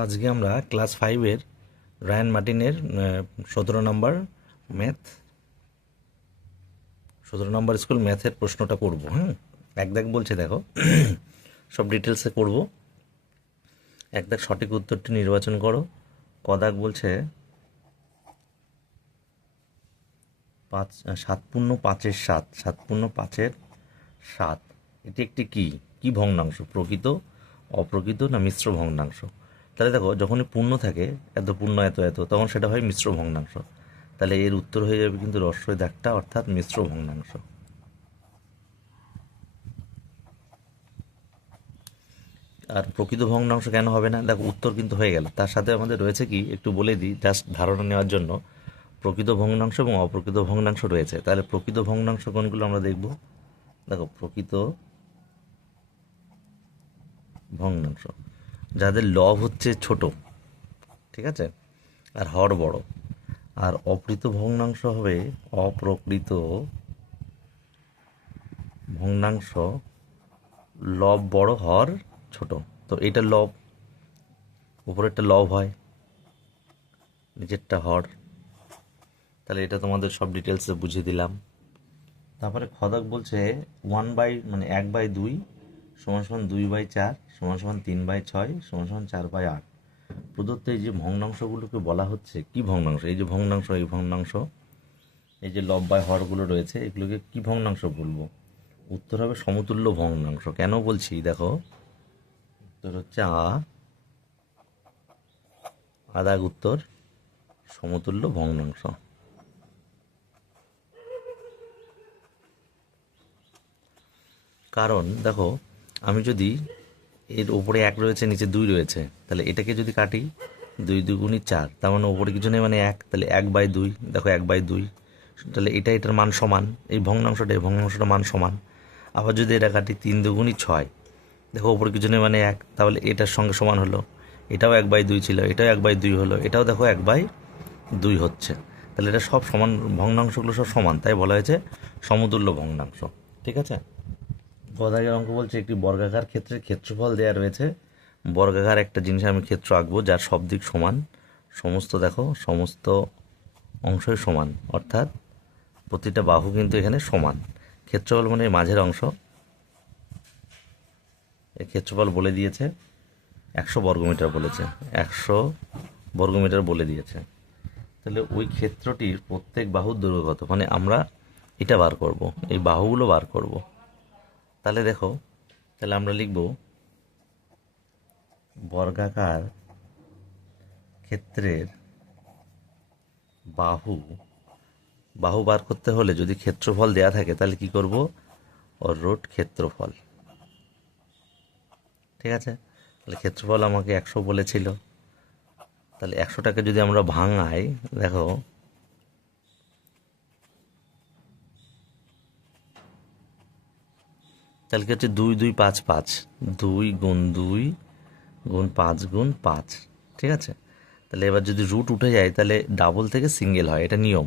আজকে আমরা class 5-এর Ryan মার্টিনের 17 নম্বর ম্যাথ 17 নম্বর স্কুল ম্যাথের প্রশ্নটা করব। হ্যাঁ, এক দাগ বলছে, দেখো সব ডিটেলসে করব। এক দাগ সঠিক উত্তরটি নির্বাচন করো। ক দাগ বলছে 7×5=7, 7×5=7। এটি একটি কি ভগ্নাংশ? প্রকৃত, অপ্রকৃত না মিশ্র ভগ্নাংশ? তাহলে দেখো, যখনই পূর্ণ থাকে, এত পূর্ণ এত এত, তখন সেটা হয় মিশ্র ভগ্নাংশ। তাহলে এর উত্তর হয়ে যাবে কিন্তু রস্বই দাগটা, অর্থাৎ মিশ্র ভগ্নাংশ। আর প্রকৃত ভগ্নাংশ কেন হবে না? দেখো, উত্তর কিন্তু হয়ে গেল, তার সাথে আমাদের রয়েছে কি একটু বলে দিই জাস্ট ধারণা নেওয়ার জন্য। প্রকৃত ভগ্নাংশ এবং অপ্রকৃত ভগ্নাংশ রয়েছে। তাহলে প্রকৃত ভগ্নাংশ কোনগুলো আমরা দেখব। দেখো, প্রকৃত ভগ্নাংশ যাদের লব হচ্ছে ছোট, ঠিক আছে, আর হর বড়। আর অপ্রকৃত ভগ্নাংশ হবে অপ্রকৃত ভগ্নাংশ, লব বড় হর ছোট। তো এটা লব, উপরেরটা লব হয়, নিচেরটা হর। তাহলে এটা তোমাদের সব ডিটেলসে বুঝিয়ে দিলাম। তারপরে খদাক বলছে 1/2 = 2/4 = 3/6 = 4/8। প্রদত্ত এই যে ভগ্নাংশগুলোকে বলা হচ্ছে কি ভগ্নাংশ? এই যে ভগ্নাংশ, এই ভগ্নাংশ, এই যে লব বাই হরগুলো রয়েছে, এগুলোকে কি ভগ্নাংশ বলবো? উত্তর হবে সমতুল্য ভগ্নাংশ। কেন বলছি দেখো, উত্তর হচ্ছে আদাগ উত্তর সমতুল্য ভগ্নাংশ। কারণ দেখো, আমি যদি এর ওপরে 1 রয়েছে, নিচে 2 রয়েছে, তাহলে এটাকে যদি কাটি, 2×2 = 4, তার মানে ওপরে কিছু নেই, মানে 1, তাহলে 1/2। দেখো 1/2, তাহলে এটার মান সমান, এই ভগ্নাংশটা মান সমান। আবার যদি এটা কাটি 3×2 = 6, দেখো ওপরে কিছু নেই, মানে 1, তাহলে এটার সঙ্গে সমান হলো। এটাও 1/2 ছিল, এটাও 1/2 হলো, এটাও দেখো 1/2 হচ্ছে। তাহলে এটা সব সমান, ভগ্নাংশগুলো সব সমান, তাই বলা হয়েছে সমতুল্য ভগ্নাংশ। ঠিক আছে। গদাগের অঙ্ক বলছে একটি বর্গাকার ক্ষেত্রের ক্ষেত্রফল দেয়া রয়েছে। বর্গাকার একটা জিনিস আমি ক্ষেত্র আঁকবো যার সব দিক সমান, সমস্ত অংশই সমান, অর্থাৎ প্রতিটা বাহু কিন্তু এখানে সমান। ক্ষেত্রফল মানে এই মাঝের অংশ। এই ক্ষেত্রফল বলে দিয়েছে 100 বর্গমিটার বলেছে, 100 বর্গমিটার বলে দিয়েছে। তাহলে ওই ক্ষেত্রটির প্রত্যেক বাহুর দৈর্ঘ্য কত? মানে আমরা এটা বার করব, এই বাহুগুলো বার করব। তাহলে দেখো, তাহলে আমরা লিখব বর্গাকার ক্ষেত্রের বাহু বার করতে হলে যদি ক্ষেত্রফল দেয়া থাকে, তাহলে কি করব? ওর রুট ক্ষেত্রফল। ঠিক আছে। তাহলে ক্ষেত্রফল আমাকে 100 বলেছিল, তাহলে 100টাকে যদি আমরা ভাঙাই, দেখো তাহলে কি হচ্ছে 2×2=5=5, 2×2=5=5। ঠিক আছে। তাহলে এবার যদি রুট উঠে যায়, তাহলে ডাবল থেকে সিঙ্গেল হয়, এটা নিয়ম।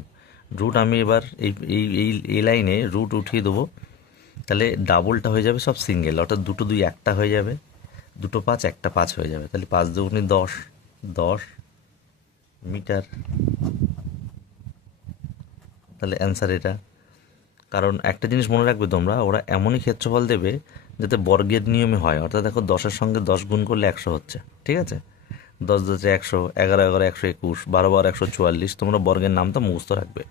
রুট আমি এবার এই এই এই এই লাইনে রুট উঠিয়ে দেবো, তাহলে ডাবলটা হয়ে যাবে সব সিঙ্গেল, অর্থাৎ 2 একটা হয়ে যাবে, 2 5 একটা 5 হয়ে যাবে। তাহলে 5×2=10, 10 মিটার। তাহলে অ্যান্সার এটা। কারণ একটা জিনিস মনে রাখবে তোমরা, ওরা এমনই ক্ষেত্রফল দেবে যাতে বর্গের নিয়মে হয়। অর্থাৎ দেখো, 10-এর সঙ্গে 10 গুণ করলে 100 হচ্ছে, ঠিক আছে। 10×10=100, 11×11=21, 12×12=144। তোমরা বর্গের নামটা মুখস্থ রাখবে।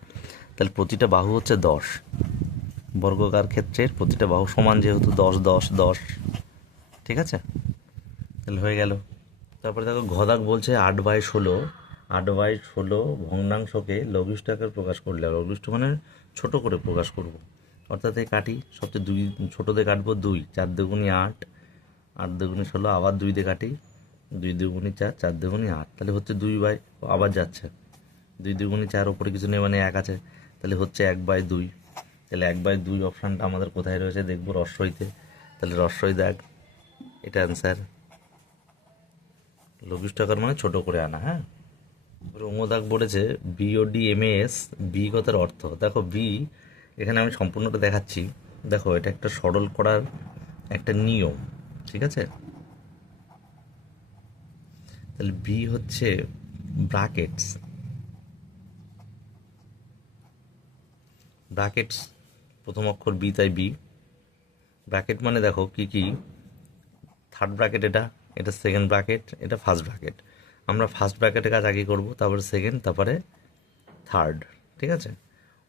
তাহলে প্রতিটা বাহু হচ্ছে 10। বর্গাকার ক্ষেত্রের প্রতিটা বাহু সমান, যেহেতু 10 10 10। ঠিক আছে। তাহলে হয়ে গেল। তারপরে দেখো ঘদাক বলছে 8/16, 8/16 ভগ্নাংশকে লঘিষ্ঠ আকারে প্রকাশ করলে, লঘিষ্ঠ মানে ছোট করে প্রকাশ করব। অর্থাৎ এই কাটি, সবচেয়ে 2 ছোটোতে কাটবো, 2, 4×2=8, 8×2=16, আবার 2 দিয়ে কাটি, 2×2=4, 4×2=8। তাহলে হচ্ছে 2 আবার যাচ্ছে, 2×2=4, ওপরে কিছু নেই, মানে 1 আছে, তাহলে হচ্ছে 1/2। তাহলে 1/2 অপশানটা আমাদের কোথায় রয়েছে দেখবো, রস্বইতে। তাহলে রস্বই দাগ, এটা অ্যান্সার। লঘিষ্ঠ আকার মানে ছোট করে আনা। হ্যাঁ, রোমদাগ বলেছে BODMAS, বি কথার অর্থ। দেখো বি, এখানে আমি সম্পূর্ণটা দেখাচ্ছি। দেখো, এটা একটা সরল করার একটা নিয়ম, ঠিক আছে। তাহলে বি হচ্ছে ব্রাকেটস, ব্রাকেটস প্রথম অক্ষর বি, তাই বি। ব্র্যাকেট মানে দেখো কি কি, থার্ড ব্র্যাকেট এটা, এটা সেকেন্ড ব্র্যাকেট, এটা ফার্স্ট ব্র্যাকেট। আমরা ফার্স্ট ব্র্যাকেটের কাজ আগে করব, তারপরে সেকেন্ড, তারপরে থার্ড, ঠিক আছে।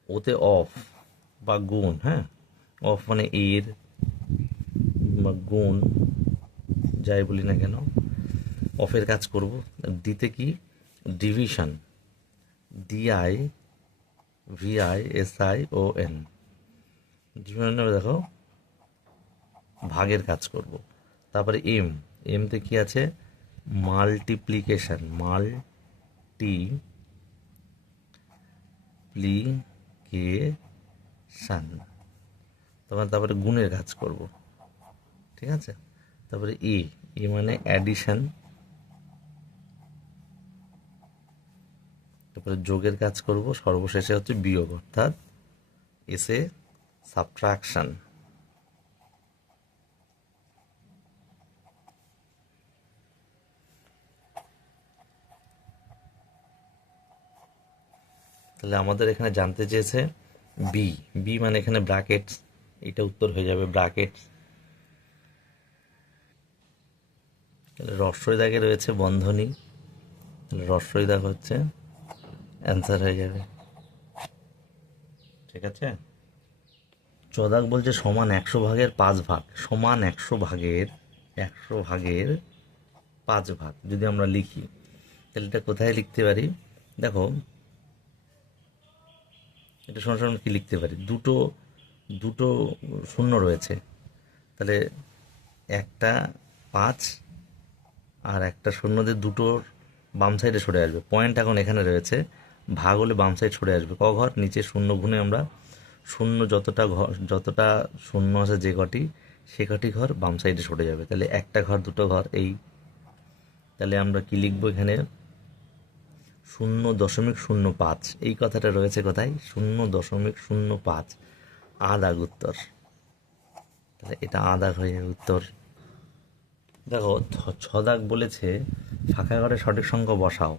ওতে অফ বা গুণ, হ্যাঁ, অফ মানে এর বা গুণ যাই বলি না কেন, অফের কাজ করব। দিতে কি division, D I V I S I O N, division দেখো ভাগের কাজ করব। তারপরে এম, এমতে কি আছে মাল্টিপ্লিকেশন, মাল্টিপ্লিকেশন, তারপরে গুণের কাজ করব, ঠিক আছে। তারপরে এ, এ মানে অ্যাডিশন, তারপরে যোগের কাজ করব, সর্বশেষে হচ্ছে বিয়োগ, অর্থাৎ এসে সাবট্রাকশন। তাহলে আমাদের এখানে জানতে চেয়েছে বি, বি মানে এখানে ব্র্যাকেটস, এটা উত্তর হয়ে যাবে ব্র্যাকেটস। তাহলে রস্বই দাগে রয়েছে বন্ধনী, তাহলে রস্বই দাগ হচ্ছে অ্যান্সার হয়ে যাবে, ঠিক আছে। চদাক বলছে সমান 100 ভাগের 5 ভাগ, সমান 100 ভাগের 5 ভাগ যদি আমরা লিখি, তাহলে এটা কোথায় লিখতে পারি? দেখো এটা সমান কি লিখতে পারি, দুটো দুটো শূন্য রয়েছে, তাহলে একটা 5 আর একটা শূন্য দিয়ে দুটোর বাম সাইডে সরে আসবে, পয়েন্ট এখন এখানে রয়েছে, ভাগ হলে বাম সাইড সরে আসবে, ক ঘর নিচে শূন্য গুণে আমরা শূন্য যতটা শূন্য আছে যে কটি, সে কটি ঘর বাম সাইডে সরে যাবে, তাহলে একটা ঘর দুটো ঘর এই, তাহলে আমরা কি লিখবো এখানে 0.05, এই কথাটা রয়েছে কোথায় 0.05, আদাগ উত্তর, তাহলে এটা আদাগ হয়ে যাবে উত্তর। দেখো ছদাগ বলেছে ফাঁকা ঘরে সঠিক সংখ্যা বসাও,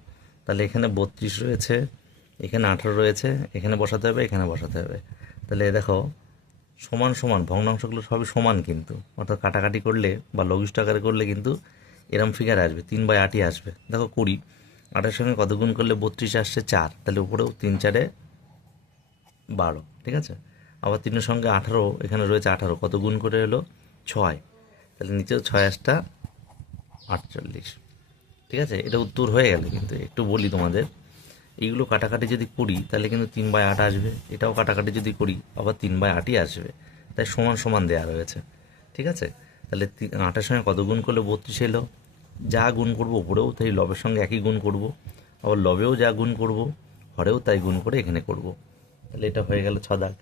তাহলে এখানে 32 রয়েছে, এখানে 18 রয়েছে, এখানে বসাতে হবে, এখানে বসাতে হবে, তাহলে দেখো সমান সমান ভগ্নাংশগুলো সবই সমান, কিন্তু অর্থাৎ কাটাকাটি করলে বা লঘিষ্ঠ আকারে করলে কিন্তু এরম ফিগার আসবে, 3/8ই আসবে। দেখো 20, 8-এর সঙ্গে কত গুণ করলে 32 আসছে 4, তাহলে উপরেও 3×4 12, ঠিক আছে। আবার 3-এর সঙ্গে 18, এখানে রয়েছে 18, কত গুণ করে এলো 6, তাহলে নিচেও 6 8 48, ঠিক আছে। এটা উত্তর হয়ে গেল, কিন্তু একটু বলি তোমাদের, এইগুলো কাটাকাটি যদি করি তাহলে কিন্তু 3/8 আসবে, এটাও কাটাকাটি যদি করি আবার 3/8ই আসবে, তাই সমান সমান দেওয়া রয়েছে, ঠিক আছে। তাহলে 8-এর সঙ্গে কত গুণ করলে 32 এলো, যা গুণ করবো উপরেও তাই লবের সঙ্গে একই গুণ করব, আবার লবেও যা গুণ করব হরেও তাই গুণ করে এখানে করব, তাহলে এটা হয়ে গেল 6 দাগ।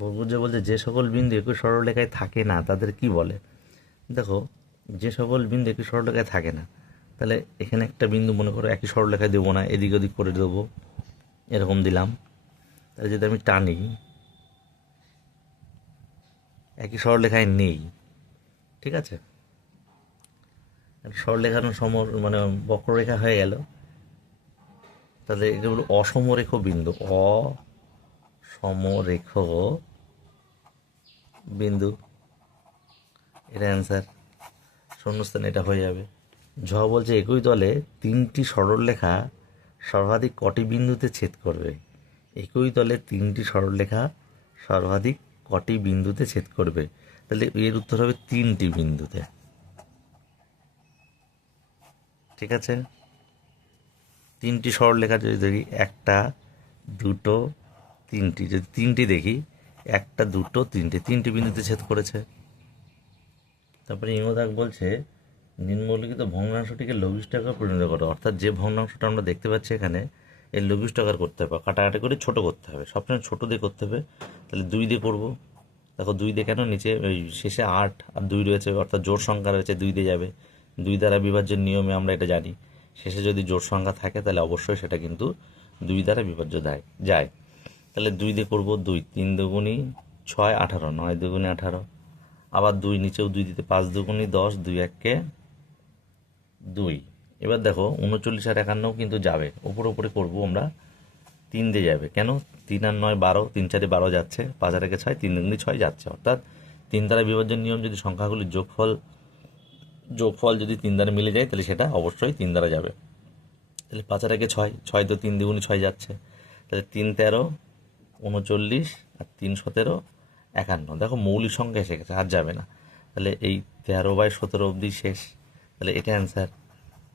বহুপূজ্য বলছে যে সকল বিন্দু একই সরলরেখায় থাকে না তাদের কি বলে? দেখো যে সকল বিন্দু একই সরলরেখায় থাকে না, তাহলে এখানে একটা বিন্দু মনে করো একই সরলরেখায় দেবো না, এদিক ওদিক করে দেবো, এরকম দিলাম, তাহলে যদি আমি টানি একই সরলরেখায় নেই, ঠিক আছে, সরলরেখার মানে বক্ররেখা হয়ে গেল, তাহলে এগুলো অসমরেখ বিন্দু, অসমরেখ বিন্দু, এটা অ্যান্সার, শূন্যস্থানে এটা হয়ে যাবে। ঝ বলছে একই তলে 3টি সরলরেখা সর্বাধিক কটি বিন্দুতে ছেদ করবে? একই তলে 3টি সরলরেখা সর্বাধিক কটি বিন্দুতে ছেদ করবে? তাহলে এর উত্তর হবে 3টি বিন্দুতে, ঠিক আছে। 3টি সরলরেখা যদি দেখি, 1 2 3টি, যদি 3টি দেখি 1 2 3টি বিন্দুতে ছেদ করেছে। তারপরে ইমোদাক বলছে নিম্নলিখিত ভগ্নাংশটিকে লঘিষ্ঠ আকারে পরিণত করো, অর্থাৎ যে ভগ্নাংশটা আমরা দেখতে পাচ্ছি এখানে এই লঘিষ্ঠ আকার করতে হবে, কাটাকাটি করে ছোট করতে হবে, সবসময় ছোট দিয়ে করতে হবে, তাহলে 2 দিয়ে করবো। দেখো 2 দিয়ে কেন, নিচে ওই শেষে 8 আর 2 রয়েছে, অর্থাৎ জোড় সংখ্যা রয়েছে, 2 দিয়ে যাবে, 2 দ্বারা বিভাজ্যের নিয়মে আমরা এটা জানি, শেষে যদি জোড় সংখ্যা থাকে তাহলে অবশ্যই সেটা কিন্তু 2 দ্বারা বিভাজ্য যায়, তাহলে 2 দিয়ে করবো, 2 3 দুগুণী 6 18, 9 দুগুণী 18, আবার 2 নিচেও 2 দিতে, 5 দুগুণী 10, 2 1 2, এবার দেখো 39 আর 51 কিন্তু যাবে, উপরে উপরে করবো আমরা, 3 দিয়ে যাবে। কেন? 3 আর 9 12, 3 4 12 যাচ্ছে, 5 আর 1 6, 3 2 6 যাচ্ছে। অর্থাৎ 3 দ্বারা বিভাজ্য নিয়ম যদি সংখ্যাগুলির যোগফল যদি 3 দ্বারা মিলে যায় তাহলে সেটা অবশ্যই 3 দ্বারা যাবে। তাহলে 5 আর 1 6, 6 তো 3 2 6 যাচ্ছে। তাহলে 3 13 39 আর 3 17 51। দেখো মৌলিক সংখ্যা এসে গেছে, আর যাবে না। তাহলে এই 13/17 অবধি শেষ। তাহলে এটা অ্যান্সার।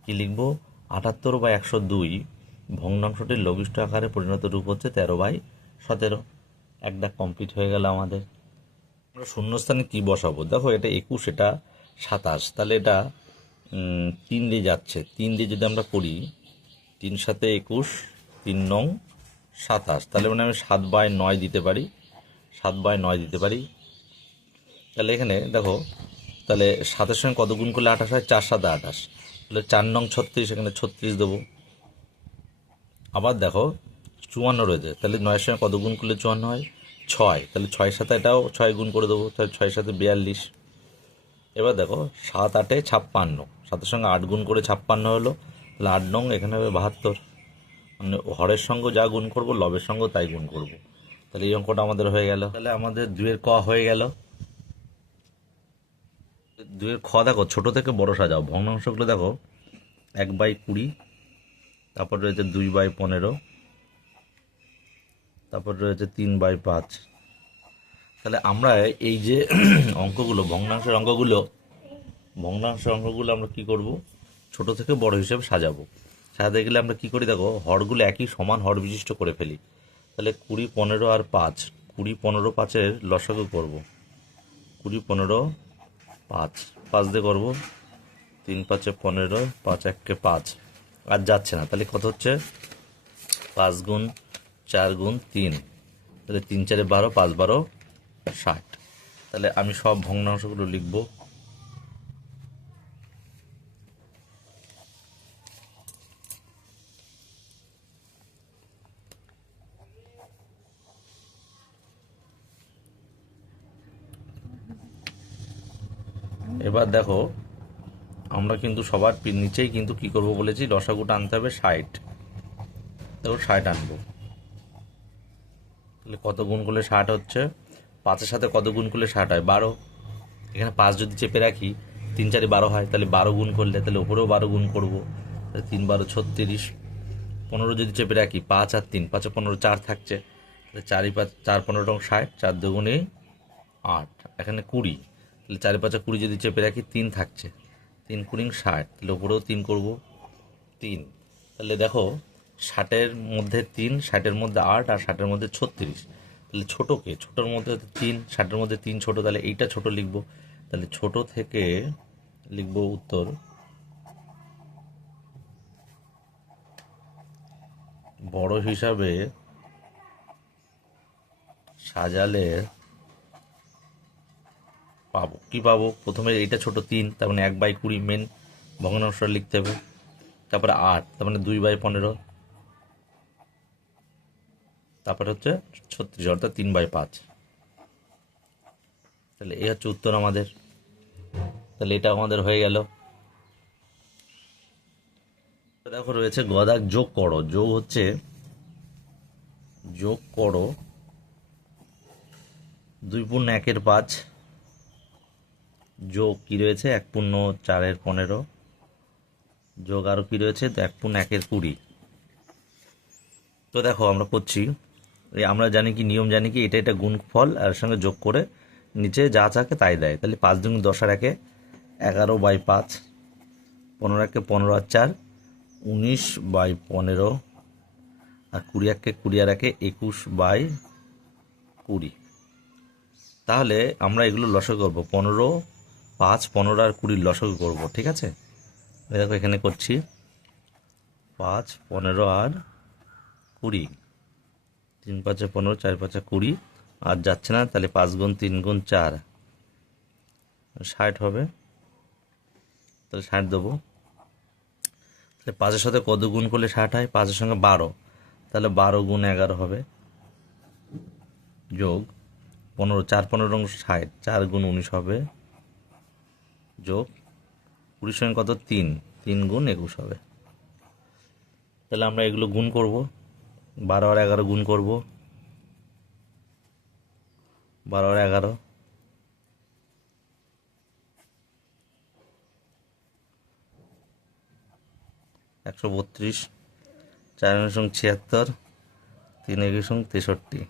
কি লিখবো? 78/102 ভগ্নাংশটির লঘিষ্ঠ আকারে পরিণত রূপ হচ্ছে 13/17। এক দাগ কমপ্লিট হয়ে গেল আমাদের। আমরা শূন্যস্থানে কি বসাবো? দেখো এটা 21, এটা 27, তাহলে এটা 3 দিয়ে যাচ্ছে। 3 দিয়ে যদি আমরা করি, 3 7 21, 3 9 27, তাহলে মানে আমি 7/9 দিতে পারি, 7/9 দিতে পারি। তাহলে এখানে দেখো, তাহলে 7-এর সঙ্গে কত গুণ করলে 28 হয়? 4 7 28, তাহলে 4 9 36, এখানে 36 দেবো। আবার দেখো 54 রয়েছে, তাহলে 9-এর সঙ্গে কত গুণ করলে 54 হয়? 6, তাহলে 6 7 এটাও 6 গুণ করে দেবো, তাহলে 6 7 42। এবার দেখো 7 8 56, 7-এর সঙ্গে 8 গুণ করে 56 হলো, তাহলে 8 নং এখানে হবে 72। মানে হরের সঙ্গে যা গুণ করব লবের সঙ্গেও তাই গুণ করব। তাহলে এই অঙ্কটা আমাদের হয়ে গেল। তাহলে আমাদের 2-এর ক হয়ে গেল। 2-এর খ দেখো, ছোট থেকে বড় সাজাও। ভগ্নাংশগুলো দেখো 1/20, তারপর রয়েছে 2/15, তারপর রয়েছে 3/5। তাহলে আমরা এই যে ভগ্নাংশের অঙ্কগুলো আমরা কি করব? ছোট থেকে বড় হিসেবে সাজাবো। সাজাতে গেলে আমরা কি করি? দেখো হরগুলো একই সমান হর বিশিষ্ট করে ফেলি। তাহলে 20 15 আর 5, 20 15 5-এর লসাগু করব। 20 15 5, 5 দিয়ে করবো, 3 5 15, 5 1 5, আর যাচ্ছে না। তাহলে কত হচ্ছে? 5 গুণ 4 গুণ 3, তাহলে 3 4 12, 5 12 60। তাহলে আমি সব ভগ্নাংশগুলো লিখবো। এবার দেখো আমরা কিন্তু সবার নিচেই কিন্তু কি করব বলেছি? লসাগুটা আনতে হবে 60। দেখো 60 আনবো। তাহলে কত গুণ করলে 60 হচ্ছে? 5-এর সাথে কত গুণ করলে 60 হয়? 12। এখানে 5 যদি চেপে রাখি, 3 4 12 হয়, তাহলে 12 গুণ করলে, তাহলে উপরেও 12 গুণ করবো, তাহলে 3 12 36। 15 যদি চেপে রাখি, 5 আর 3, 5 15 4 থাকছে, তাহলে 4 5 4 15 60, 4 2 8, এখানে 20, তাহলে 4 5 20 যদি চেপে রাখি, 3 থাকছে, 3 20 60, তাহলে উপরেও 3 করবো, 3। তাহলে দেখো 60-এর মধ্যে 3, 60-এর মধ্যে 8, আর 60-এর মধ্যে 36। তাহলে ছোটোকে, ছোটোর মধ্যে 3, 60-এর মধ্যে 3 ছোটো, তাহলে এইটা ছোটো লিখবো। তাহলে ছোট থেকে লিখবো উত্তর বড় হিসাবে সাজালে পাবো কি? পাবো প্রথমে এইটা ছোট 3, তার মানে 1/20 মেন ভগ্নাংশ লিখতে হবে। তারপরে 8, তার মানে 2/15, তারপরে হচ্ছে 36, অর্থাৎ 3/5। তাহলে এই হচ্ছে উত্তর আমাদের। তাহলে এটা আমাদের হয়ে গেল। দেখো রয়েছে গদাক যোগ করো। যোগ হচ্ছে যোগ করো 2 পূর্ণ 1-এর 5, যোগ কি রয়েছে 1 পূর্ণ 4-এর 15, যোগ আরও কি রয়েছে 1 পূর্ণ 1-এর 20। তো দেখো আমরা করছি, আমরা জানি কি নিয়ম, জানি কি এটা গুণফল আর সঙ্গে যোগ করে নিচে যা চাকে তাই দেয়। তাহলে 5 দুগুণ 10 আর 1 11/5, 15 1 15 আর 4 19/15, আর 20 1 20 আর 1 21/20। তাহলে আমরা এগুলো লসাগু করবো, 15 5 15 আর 20 লসাগু করবো। ঠিক আছে, দেখো এখানে করছি 5 15 আর 20, 3 5 15, 4 5 20, আর যাচ্ছে না, তাহলে 5 গুণ 3 গুণ 4 60 হবে। তাহলে 60 দেবো। তাহলে 5-এর সাথে কত গুণ করলে 60 হয়? 5-এর সঙ্গে 12, তাহলে 12 গুণ 11 হবে, যোগ 15, 4 15 60, 4 গুণ 19 হবে, যোগ 20-এর সঙ্গে কত 3, 3 গুণ 21 হবে। তাহলে আমরা এগুলো গুণ করব, 12 আর 11 গুণ করব, 12 আর 11 132, 4 9 76, 3 21 63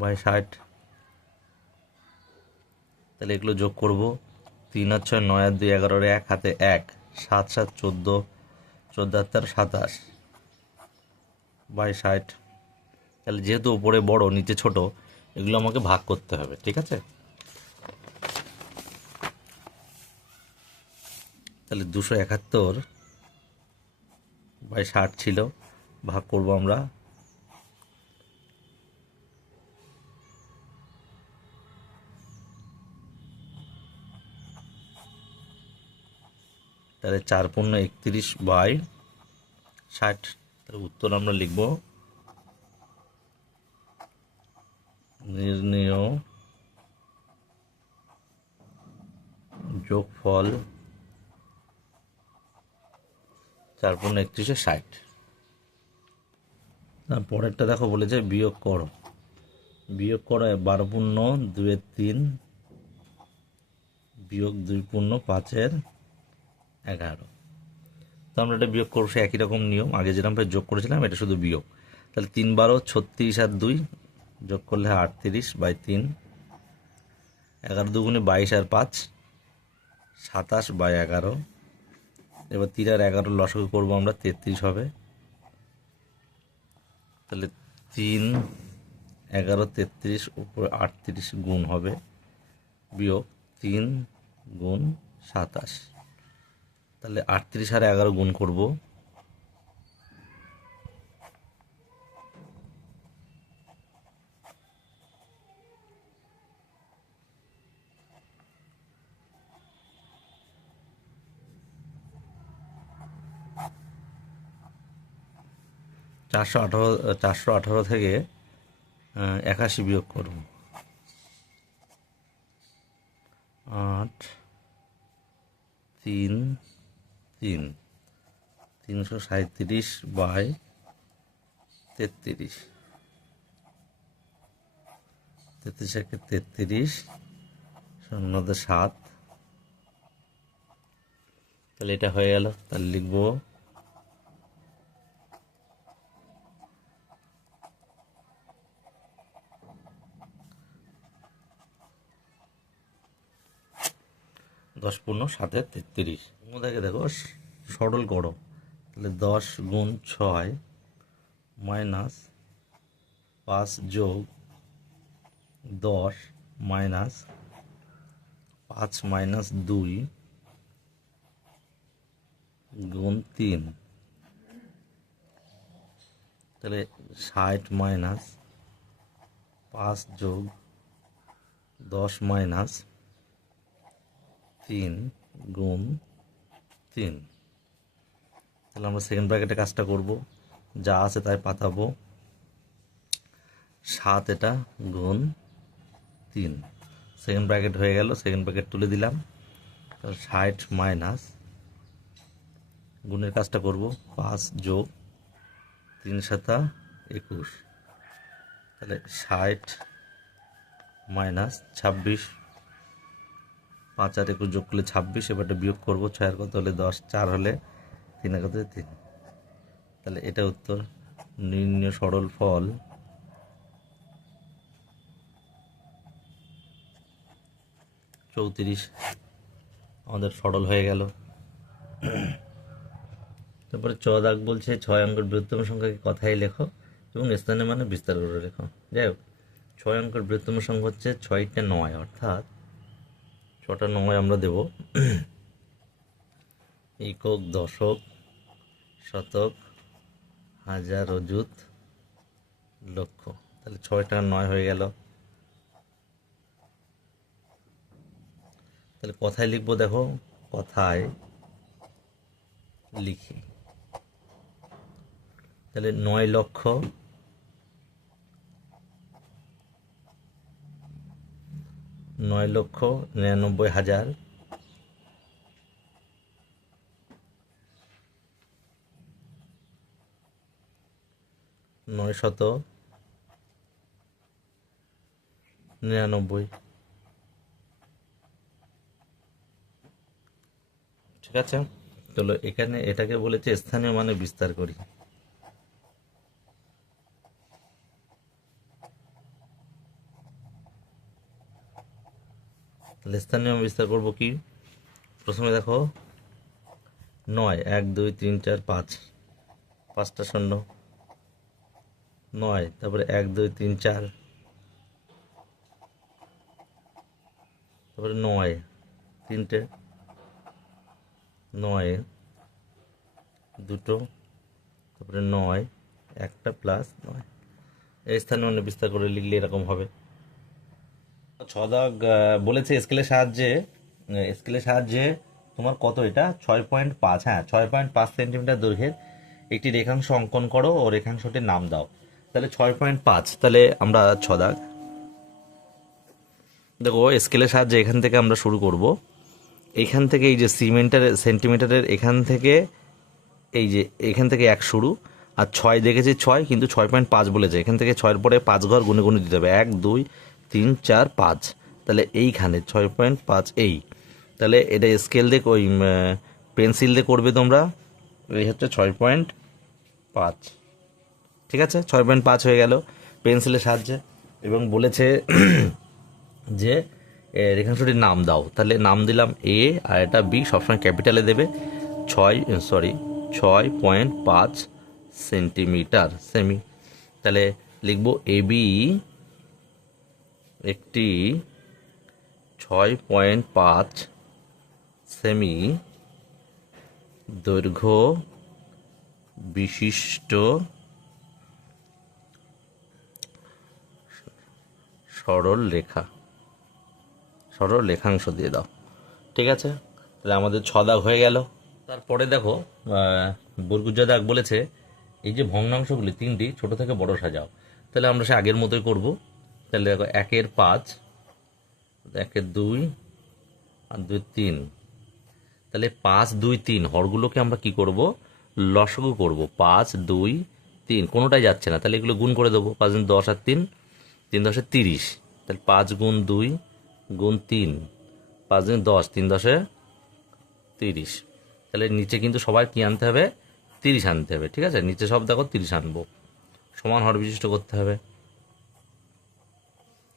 বাই 60। তাহলে এগুলো যোগ করব, 3 আর 6 9 আর 2 11 আর 1 হাতে 1, 7 7 14, 14 আর 13 27 বাই 60। তাহলে যেহেতু উপরে বড় নিচে ছোট, এগুলো আমাকে ভাগ করতে হবে, ঠিক আছে। তাহলে 271 বাই 60 ছিল, ভাগ করব আমরা, তাহলে 4 পূর্ণ 31 বাই 60। তাহলে উত্তর আমরা লিখব নির্ণেয় যোগফল 4 পূর্ণ 31 60। পরেরটা দেখো বলেছে বিয়োগ করো, বিয়োগ করো 12 পূর্ণ 2 3 বিয়োগ 2 পূর্ণ 5 11। তো আমরা এটা বিয়োগ করবো, সে একই রকম নিয়ম, আগে যেরকম যোগ করেছিলাম এটা শুধু বিয়োগ। তাহলে 3 12 36 আর 2 যোগ করলে 38 বাই 3, 11 2 22 আর 5 27 বাই 11। এবার 3 আর 11 লসাগু করবো আমরা, 33 হবে। তাহলে 3 11 33 উপরে 38 গুণ হবে, বিয়োগ 3 গুণ 27। তাহলে 38 আর 11 গুণ করব, 418 থেকে 81 বিয়োগ করব, 8 3 3 337 বাই 33, 33 একে 33 শূন্যতে 7। তাহলে এটা হয়ে গেল। তাহলে লিখব 10 পূর্ণ 7 33। দেখে দেখো সরল করো, তাহলে 10 গুণ 6 মাইনাস 5 যোগ 10 মাইনাস 5 মাইনাস 2 গুণ 3। তাহলে 60 মাইনাস 5 যোগ 10 মাইনাস 3 গুণ 3। তাহলে আমরা সেকেন্ড ব্র্যাকেটে কাজটা করব, যা আছে তাই পাতাবো, 7 এটা গুণ 3, সেকেন্ড ব্র্যাকেট হয়ে গেল, সেকেন্ড ব্র্যাকেট তুলে দিলাম। তাহলে 60 মাইনাস, গুণের কাজটা করব, 5 যোগ 3 7 21। তাহলে 60 মাইনাস 26, 5 আর 21 যোগ করলে 26। এবারটা বিয়োগ করবো, 6 আর কত হলে 10, 4 হলে 3 আর কত 3। তাহলে এটা উত্তর। নির্ণেয় সরল ফল 34 আমাদের সরল হয়ে গেল। তারপরে দাগ বলছে 6 অঙ্কের বৃহত্তম সংখ্যাকে কথাই লেখো এবং স্থানের মানে বিস্তার করে লেখো। যাই হোক, 6 অঙ্কের বৃহত্তম সংখ্যা হচ্ছে 6টা 9, অর্থাৎ 6টা 9 আমরা দেব একক, দশক, শতক, হাজার, অযুত, লক্ষ। তাহলে 6টা 9 হয়ে গেল। তাহলে কথায় লিখবো, দেখো কথায় লিখি। তাহলে 9 লক্ষ 99,000 999। ঠিক আছে, চলো এখানে এটাকে বলেছে স্থানীয় মানে বিস্তার করি। তাহলে স্থানীয় মান বিস্তার করবো কি, প্রথমে দেখো 9, 1 2 3 4 5, 5টা শূন্য, 9, তারপরে 1 2 3 4, তারপরে 9, 3টে, 9 দুটো, তারপরে 9 একটা প্লাস 9। এই স্থানীয় মানে বিস্তার করে লিখলে এরকম হবে। ছদাগ বলেছে স্কেলের সাহায্যে তোমার কত, এটা 6.5, হ্যাঁ 6.5 সেন্টিমিটার দৈর্ঘ্যের একটি রেখাংশ অঙ্কন করো ও রেখাংশটির নাম দাও। তাহলে 6.5, তাহলে আমরা ছদাগ দেখো স্কেলের সাহায্যে এখান থেকে আমরা শুরু করব। এইখান থেকে এই যে সেন্টিমিটারের এখান থেকে এই যে এখান থেকে 1 শুরু, আর 6 দেখেছি 6, কিন্তু 6.5 বলেছে, এখান থেকে 6-এর পরে 5 ঘর গুনে গুনে দিতে হবে, 1 2 3 4 5। তাহলে এইখানে 6.5 এই, তাহলে এটা স্কেল দিয়ে ওই পেন্সিল দিয়ে করবে তোমরা। এই হচ্ছে 6.5। ঠিক আছে, 6.5 হয়ে গেল পেন্সিলের সাহায্যে। এবং বলেছে যে রেখাংশটির নাম দাও, তাহলে নাম দিলাম এ, আর এটা বি, সবসময় ক্যাপিটালে দেবে। 6.5 সেন্টিমিটার সেমি। তাহলে লিখব এ বি একটি 6.5 সেমি দৈর্ঘ্য বিশিষ্ট সরল রেখাংশ দিয়ে দাও। ঠিক আছে, তাহলে আমাদের 6 দাগ হয়ে গেল। তারপরে দেখো বরগুজা দাগ বলেছে এই যে ভগ্নাংশগুলি 3টি ছোট থেকে বড় সাজাও। তাহলে আমরা সে আগের মতোই করব। তাহলে দেখো 1-এর 5, 1-এর 2, আর 2-এর 3। তাহলে 5 2 3 হরগুলোকে আমরা কি করব, লসাগু করব। 5 2 3 কোনোটাই যাচ্ছে না, তাহলে এগুলো গুণ করে দেবো। 5 10 আর 3, 3 10 30। তাহলে 5 গুণ 2 গুণ 3, 5 10, 3 10 30। তাহলে নিচে কিন্তু সবাই কি আনতে হবে, 30 আনতে হবে। ঠিক আছে, নিচে সব দেখো 30 আনবো, সমান হর বিশিষ্ট করতে হবে।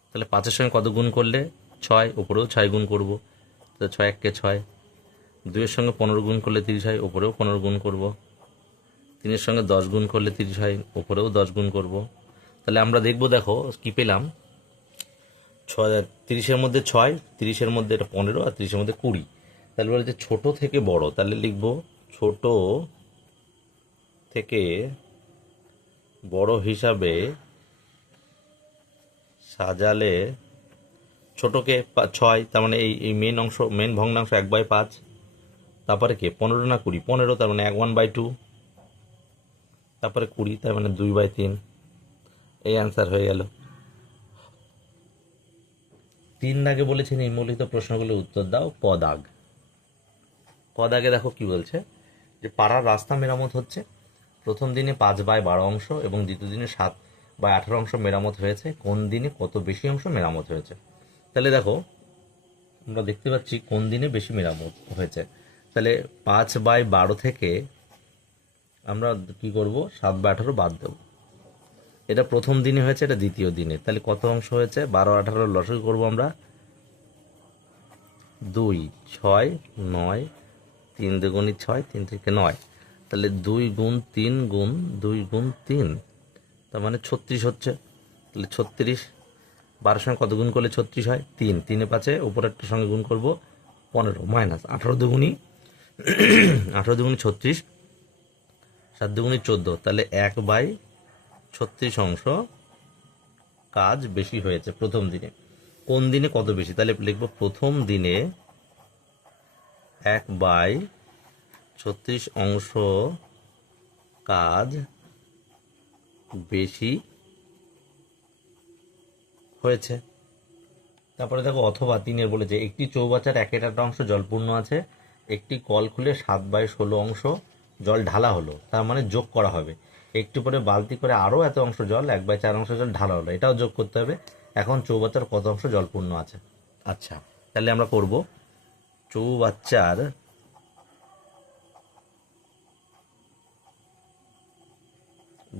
তাহলে 5-এর সঙ্গে কত গুণ করলে 6, ওপরেও 6 গুণ করব। তাহলে 6 1 6। 2-এর সঙ্গে 15 গুণ করলে 30 হয়, ওপরেও 15 গুণ করব। 3-এর সঙ্গে 10 গুণ করলে 30 হয়, ওপরেও 10 গুণ করব। তাহলে আমরা দেখব, দেখো কি পেলাম, 30-এর মধ্যে 6, 30-এর মধ্যে এটা 15, আর 30-এর মধ্যে 20। তাহলে বলে যে ছোট থেকে বড়, তাহলে লিখব ছোট থেকে বড় হিসাবে সাজালে ছোটকে 6, তার মানে এই মেন ভগ্নাংশ 1/5। তারপরে কে 15 না 20, 15, তার মানে 1/2। তারপরে 20, তার মানে 2/3। এই অ্যান্সার হয়ে গেল। 3 দাগে বলেছে নিম্নলিখিত প্রশ্নগুলোর উত্তর দাও। ক দাগে দেখো কি বলছে, যে পাড়ার রাস্তা মেরামত হচ্ছে। প্রথম দিনে 5/12 অংশ এবং দ্বিতীয় দিনে 7/18 অংশ মেরামত হয়েছে। কোন দিনে কত বেশি অংশ মেরামত হয়েছে? তাহলে দেখো আমরা দেখতে পাচ্ছি কোন দিনে বেশি মেরামত হয়েছে। তাহলে 5/12 থেকে আমরা কি করব, 7/18 বাদ দেব। এটা প্রথম দিনে হয়েছে, এটা দ্বিতীয় দিনে। তাহলে কত অংশ হয়েছে, 12 18 লসাগু করবো আমরা। 2 6 9, 3 দুগুণে 6, 3 থেকে 9। তাহলে 2 গুণ 3 গুণ 2 গুণ 3, তার মানে 36 হচ্ছে। তাহলে 36, 12 সঙ্গে কত গুণ করলে 36 হয়, 3, 3 5, উপরেরটার সঙ্গে গুণ করব 15, মাইনাস 18 দুগুণি 36, 7 দুগুণি 14। তাহলে 1/36 অংশ কাজ বেশি হয়েছে প্রথম দিনে। কোন দিনে কত বেশি, তাহলে লিখব প্রথম দিনে 1/36 অংশ কাজ বেশি হয়েছে। তারপরে দেখো অথবা 3-এর বলেছে একটি চৌবাচ্চার 1/8 অংশ জলপূর্ণ আছে, একটি কল খুলে 7/16 অংশ জল ঢালা হলো, তার মানে যোগ করা হবে। একটু পরে বালতি করে আরও এত অংশ জল 1/4 অংশ জল ঢালা হলো, এটাও যোগ করতে হবে। এখন চৌবাচ্চার কত অংশ জল পূর্ণ আছে। আচ্ছা, তাহলে আমরা করব চৌবাচ্চার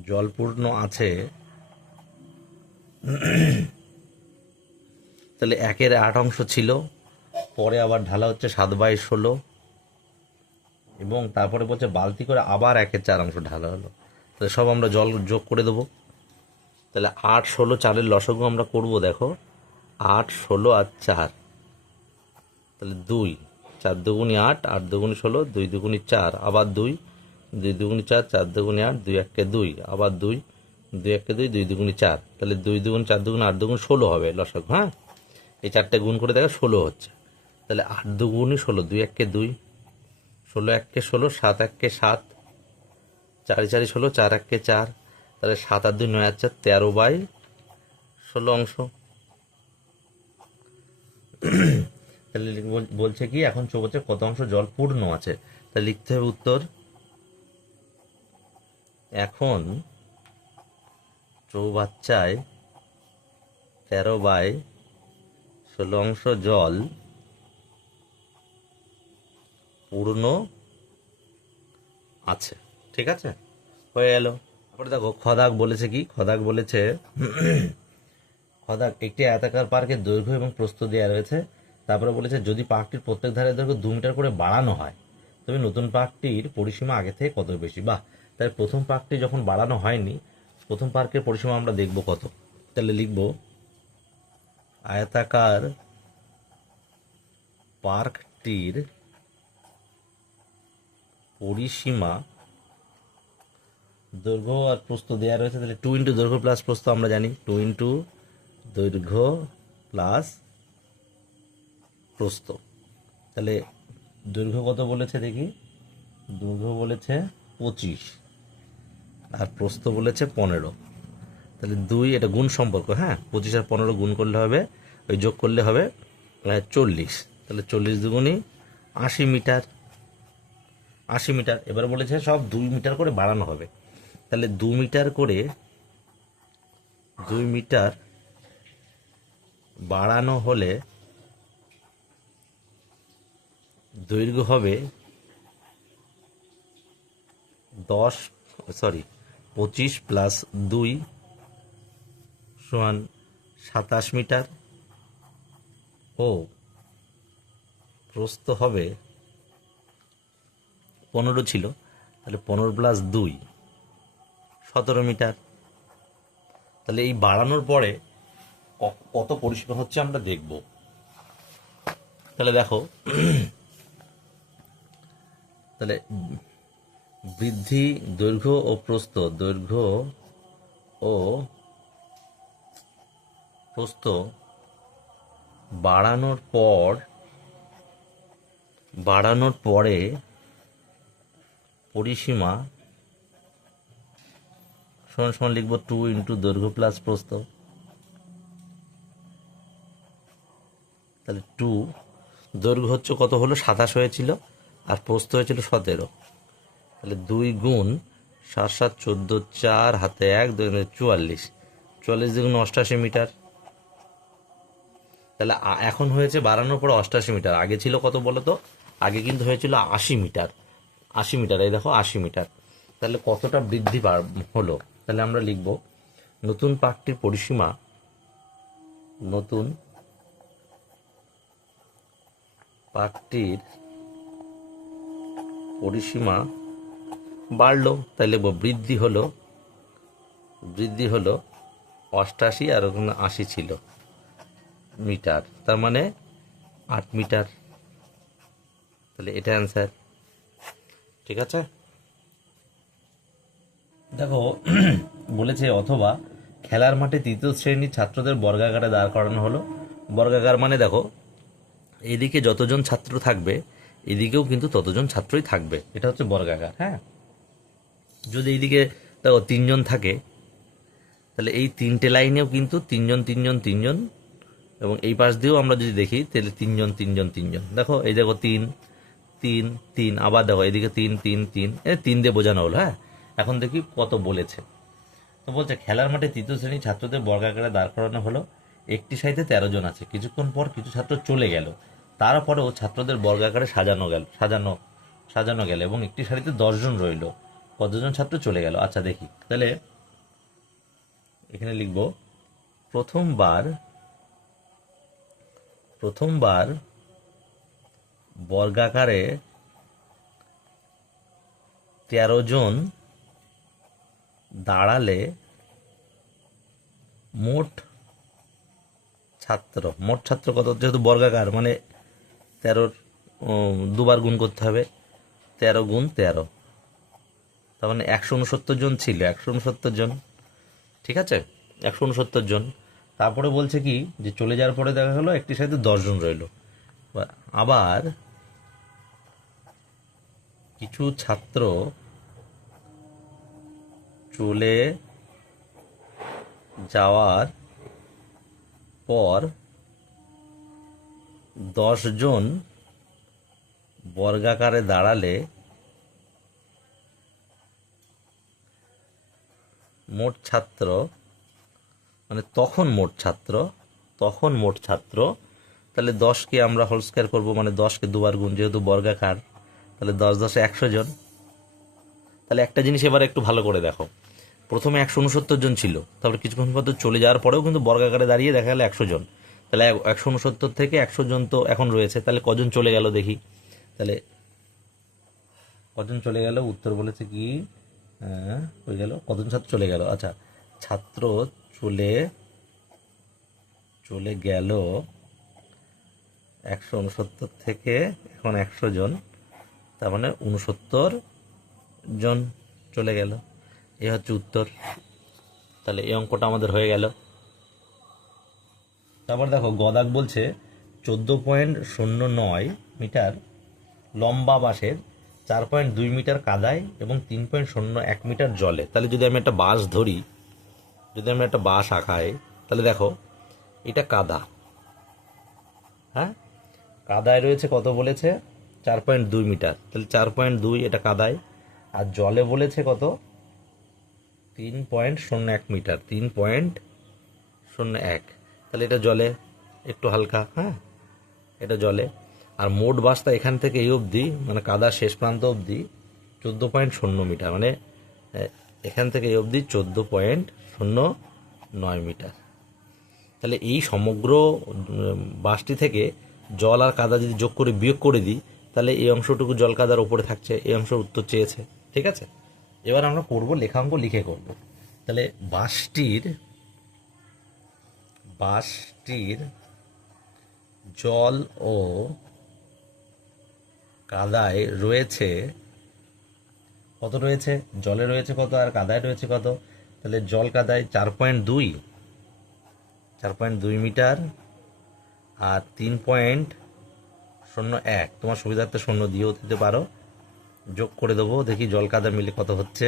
জল পূর্ণ আছে, তাহলে 1/8 অংশ ছিল, পরে আবার ঢালা হচ্ছে 7/16, এবং তারপরে বলছে বালতি করে আবার 1/4 অংশ ঢালা হলো। তাহলে সব আমরা জল যোগ করে দেবো। তাহলে 8, 16, 4-এর লসাগু আমরা করব। দেখো 8, 16 আর 4, তাহলে 2, 4 দুগুণি 8, 8 দুগুণি 16, 2 দুগুণি 4, আবার 2, 2 দুগুণি 4, 4 দুগুণি 8, 2 1 2, আবার 2, 2 1 2, 2 দুগুণি 4, তাহলে 2 দুগুণ 4 দুগুণ 8 দুগুণ 16 হবে লসাগু। হ্যাঁ, এই 4টে গুণ করে দেখো 16 হচ্ছে। তাহলে 8 দুগুণি 16, 2 1 2, 16 1 16, 7 1 7, 4 4 16, 4 1 4, তাহলে 7 আর 2 9 আর 4, 13/16 অংশ। তাহলে বলছে কি এখন চৌবাচ্চায় কত অংশ জল পূর্ণ আছে, তাহলে লিখতে হবে উত্তর, এখন চৌবাচ্চায় 13/16 অংশ জল পূর্ণ আছে। ঠিক আছে, হয়ে গেল। তারপরে দেখো খদাক বলেছে কি, খদাক বলেছে খদাক একটি আয়তাকার পার্কের দৈর্ঘ্য এবং প্রস্থ দেওয়া রয়েছে। তারপরে বলেছে যদি পার্কটির প্রত্যেক ধারের দৈর্ঘ্য 2 মিটার করে বাড়ানো হয়, তবে নতুন পার্কটির পরিসীমা আগে থেকে কত বেশি। বাহ, তাই প্রথম পার্কটি যখন বাড়ানো হয়নি, প্রথম পার্কের পরিসীমা আমরা দেখব কত। তাহলে লিখব আয়তাকার পার্কটির পরিসীমা, দৈর্ঘ্য আর প্রস্থ দেওয়া রয়েছে, তাহলে 2 ইন্টু দৈর্ঘ্য প্লাস প্রস্থ আমরা জানি, 2 ইন্টু দৈর্ঘ্য প্লাস প্রস্থ। তাহলে দৈর্ঘ্য কত বলেছে দেখি, দৈর্ঘ্য বলেছে 25 আর প্রস্থ বলেছে 15। তাহলে 2, এটা গুণ সম্পর্ক। হ্যাঁ, 25 আর 15 গুণ করলে হবে, ওই যোগ করলে হবে 40। তাহলে 40 দুগুণি 80 মিটার, 80 মিটার। এবার বলেছে সব 2 মিটার করে বাড়ানো হবে, তাহলে 2 মিটার করে 2 মিটার বাড়ানো হলে দৈর্ঘ্য হবে 25 প্লাস 2 সমান 27 মিটার, ও প্রস্থ হবে 15 ছিল, তাহলে 15 প্লাস 2 17 মিটার। তাহলে এই বাড়ানোর পরে কত পরিসীমা হচ্ছে আমরা দেখব। তাহলে দেখো, তাহলে বৃদ্ধি দৈর্ঘ্য ও প্রস্থ, দৈর্ঘ্য ও প্রস্থ বাড়ানোর পরে পরিসীমা সমান সমান লিখব 2 ইন্টু দৈর্ঘ্য প্লাস প্রস্থ। তাহলে 2, দৈর্ঘ্য হচ্ছে কত হলো 27 হয়েছিল, আর প্রস্থ হয়েছিল 17। তাহলে 2 গুণ 7 7 14, 4 হাতে 1, 2 44, 44 দ্বিগুণ 88 মিটার। তাহলে এখন হয়েছে বাড়ানোর পর 88 মিটার, আগে ছিল কত বলো তো, আগে কিন্তু হয়েছিল 80 মিটার, 80 মিটার, এই দেখো 80 মিটার। তাহলে কতটা বৃদ্ধি হলো, তাহলে আমরা লিখব নতুন পার্কটির পরিসীমা, নতুন পার্কটির পরিসীমা বাড়লো, তাই লিখব বৃদ্ধি হলো 88, আর ওখানে 80 ছিল মিটার, তার মানে 8 মিটার। তাহলে এটা অ্যান্সার। ঠিক আছে, দেখো বলেছে অথবা খেলার মাঠে 3য় শ্রেণীর ছাত্রদের বর্গাকারে দাঁড় করানো হলো। বর্গাকার মানে দেখো এদিকে যতজন ছাত্র থাকবে এদিকেও কিন্তু ততজন ছাত্রই থাকবে, এটা হচ্ছে বর্গাকার। হ্যাঁ, যদি এইদিকে দেখো 3 জন থাকে, তাহলে এই 3টে লাইনেও কিন্তু 3 জন 3 জন 3 জন, এবং এই পাশ দিয়েও আমরা যদি দেখি তাহলে 3 জন 3 জন 3 জন। দেখো এই দেখো 3 3 3, আবার দেখো এদিকে 3 3 3, 3 দিয়ে বোঝানো হলো। হ্যাঁ, এখন দেখি কত বলেছে। তো বলছে খেলার মাঠে তৃতীয় শ্রেণী ছাত্রদের বর্গাকারে দাঁড় করানো হলো, একটি সারিতে 13 জন আছে। কিছুক্ষণ পর কিছু ছাত্র চলে গেল, তারপরেও ছাত্রদের বর্গাকারে সাজানো গেল এবং একটি সারিতে 10 জন রইল। কতজন ছাত্র চলে গেল? আচ্ছা দেখি তাহলে এখানে লিখব প্রথমবার বর্গাকারে 13 জন দাঁড়ালে মোট ছাত্র কত? যেহেতু বর্গাকার মানে 13 দুবার গুণ করতে হবে, 13 গুণ 13, তার মানে 169 জন ছিল, 169 জন, ঠিক আছে, 169 জন। তারপরে বলছে কি যে চলে যাওয়ার পরে দেখা গেলো একটি সাথে 10 জন রইল। আবার কিছু ছাত্র চলে যাওয়ার পর 10 জন বর্গাকারে দাঁড়ালে মোট ছাত্র, মানে তখন মোট ছাত্র, তাহলে 10কে আমরা হোল স্কয়ার করবো, মানে 10কে দুবার গুণ, যেহেতু বর্গাকার, তাহলে 10 10 100 জন। তাহলে একটা জিনিস এবার একটু ভালো করে দেখো, প্রথমে 169 জন ছিল, তারপরে কিছুক্ষণ পর চলে যাওয়ার পরেও কিন্তু বর্গাকারে দাঁড়িয়ে দেখা গেল 100 জন। তাহলে 169 থেকে 100 জন তো এখন রয়েছে, তাহলে কজন চলে গেল দেখি। তাহলে কজন চলে গেল? উত্তর বলেছে কি হয়ে গেল, কজন ছাত্র চলে গেল? আচ্ছা, ছাত্র চলে গেল 169 থেকে এখন 100 জন, তার মানে 69 জন চলে গেল। এই হচ্ছে উত্তর। তাহলে এই অঙ্কটা আমাদের হয়ে গেল। তারপর দেখো গদাক বলছে 14.09 মিটার লম্বা বাঁশের 4.2 মিটার কাদায় এবং 3.01 মিটার জলে। তাহলে যদি আমি একটা বাঁশ ধরি, যদি আমি একটা বাঁশ আঁকাই, তাহলে দেখো এটা কাদা, হ্যাঁ, কাদায় রয়েছে কত বলেছে? 4.2 মিটার, তাহলে 4.2 এটা কাদায়, আর জলে বলেছে কত? 3.01 মিটার, 3.01, তাহলে এটা জলে একটু হালকা, হ্যাঁ, এটা জলে। আর মোট বাসটা এখান থেকে এই অবধি, মানে কাদার শেষ প্রান্ত অবধি 14.0 মিটার, মানে এখান থেকে এই অবধি 14.09 মিটার। তাহলে এই সমগ্র বাসটি থেকে জল আর কাদা যদি যোগ করে বিয়োগ করে দিই, তাহলে এই অংশটুকু জল কাদার ওপরে থাকছে, এই অংশের উত্তর চেয়েছে, ঠিক আছে। এবার আমরা করব লেখাঙ্ক লিখে করব। তাহলে বাসটির জল ও কাদায় রয়েছে কত? রয়েছে জলে রয়েছে কত আর কাদায় রয়েছে কত? তাহলে জল কাদায় 4.2 মিটার আর 3.01, তোমার সুবিধার্থে 0 দিয়েও দিতে পারো, যোগ করে দেবো, দেখি জল কাদা মিলে কত হচ্ছে,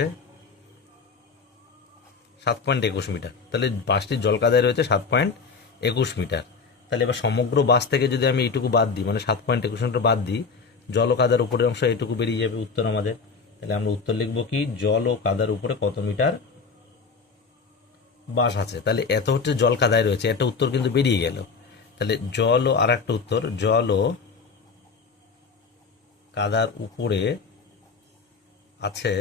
7.21 মিটার। তাহলে বাসটির জল কাদায় রয়েছে 7.21 মিটার। তাহলে এবার সমগ্র বাস থেকে যদি আমি এইটুকু বাদ দিই, মানে 7.21 মিটার বাদ দিই, জল ও কাদার উপরের অংশ এইটুকু বেরিয়ে যাবে উত্তর আমাদের। তাহলে আমরা উত্তর লিখবো কি, জল ও কাদার উপরে কত মিটার বাস আছে। তাহলে এত হচ্ছে জল কাদায় রয়েছে, একটা উত্তর কিন্তু বেরিয়ে গেল। তাহলে জল ও আর একটা উত্তর, জল ও কাদার উপরে আছে,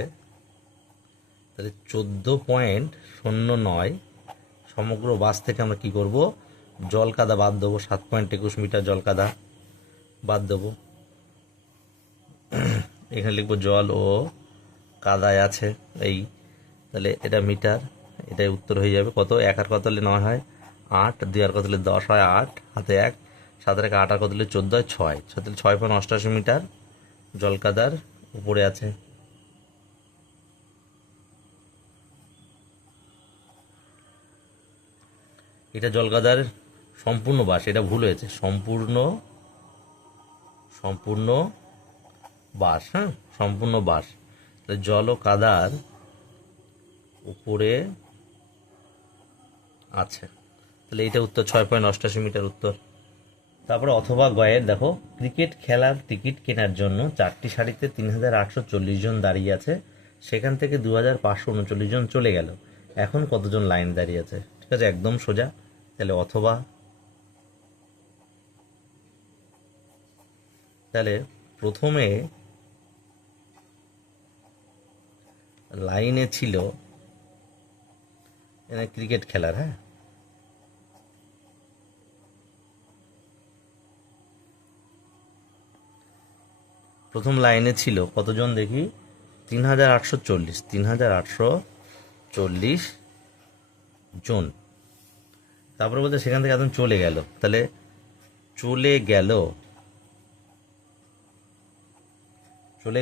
তাহলে 14.09। সমগ্র বাস থেকে আমরা কি করব? জল কাদা বাদ দেবো, 7.21 মিটার জল কাদা বাদ দেবো, এখানে লিখবো জল ও কাদায় আছে এই, তাহলে এটা মিটার, এটাই উত্তর হয়ে যাবে। কত? 1 আর কত হলে 9 হয় 8, 2 আর কত হলে 10 হয় 8, হাতে 1, 7 আর 8 আর কত হলে 14 হয় 6, তাহলে 6.88 মিটার জল কাদার উপরে আছে। এটা জল কাদার সম্পূর্ণ বাস, এটা ভুল হয়েছে, সম্পূর্ণ বাস, হ্যাঁ, সম্পূর্ণ বাস। তাহলে জল ও কাদার উপরে আছে, তাহলে এইটা উত্তর, 6.88 মিটার উত্তর। তারপরে অথবা গয়ের দেখো, ক্রিকেট খেলার টিকিট কেনার জন্য 4টি সারিতে 3840 জন দাঁড়িয়ে আছে, সেখান থেকে 2539 জন চলে গেল, এখন কতজন লাইন দাঁড়িয়ে আছে? ঠিক আছে, একদম সোজা। তাহলে অথবা, তাহলে প্রথমে লাইনে ছিল ক্রিকেট খেলার, হ্যাঁ, প্রথম লাইনে ছিল কতজন দেখি? 3840, 3840 জন। তারপরে বলতে সেখান থেকে একদম চলে গেল, তাহলে চলে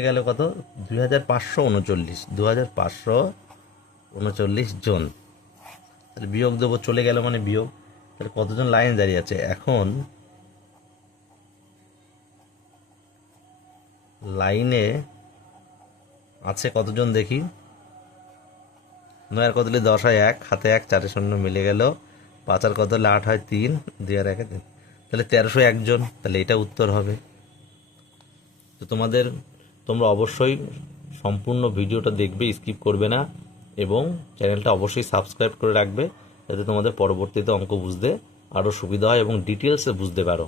গেল কত? 2539, 2539 জন। তাহলে বিয়োগ দেবো, চলে গেল মানে বিয়োগ। তাহলে কতজন লাইন দাঁড়িয়ে আছে এখন? লাইনে আছে কতজন দেখি? 9 আর কত হলে 10 হয় 1, হাতে 1, 4 শূন্য মিলে গেল, 5 আর কত হলে 8 হয় 3, 2 আর 1 3, তাহলে 1301 জন। তাহলে এটা উত্তর হবে। তো তোমরা অবশ্যই সম্পূর্ণ ভিডিওটা দেখবে, স্কিপ করবে না, এবং চ্যানেলটা অবশ্যই সাবস্ক্রাইব করে রাখবে, যাতে তোমাদের পরবর্তীতে অঙ্ক বুঝতে আরও সুবিধা হয় এবং ডিটেলসে বুঝতে পারো।